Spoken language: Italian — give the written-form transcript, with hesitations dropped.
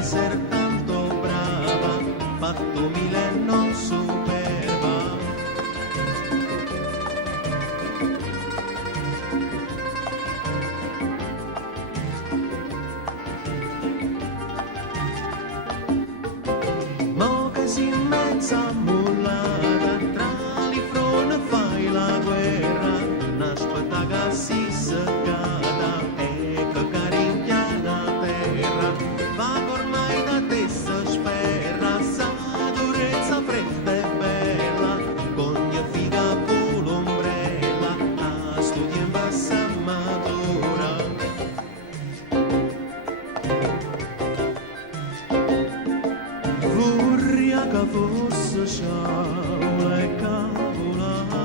essere tanto brava, fatto mille non superba. Mo che si in mezzo a mullata, tra li frone fai la guerra, n'aspetta che si seccata e che carichia la terra, va che ormai da te si spera, sa durezza fredda e bella, con mia figa l'ombrella, a studiare in bassa matura. Vorria che fosse sciabola e cavolasse